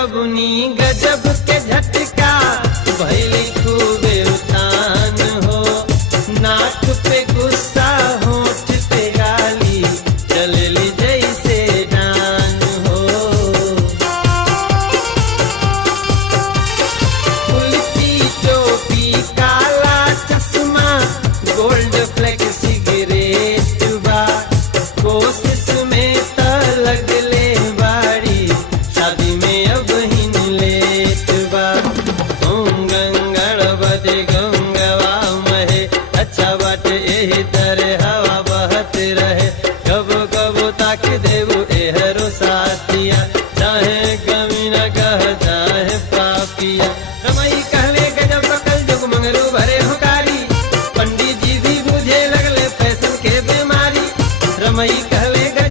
बबुनी गजब के झटका भैली खूबे उतान हो। नाक पे गुस्सा होठ पे गाली चलली जैसे डान हो। उल्टी टोपी काला चश्मा गोल्ड फ्लेक सिगरेट बा। कोशिश में त लगले बाड़ी शादी में अब हिन लेट बा। ओम गंगड़ बदे गंगवा महे अच्छा बाटे यही तरह हवा बहत रहे। कबो कबो ताक देवो एहरो साथिया चाहे कमी न कह चाहे पापिया रमई का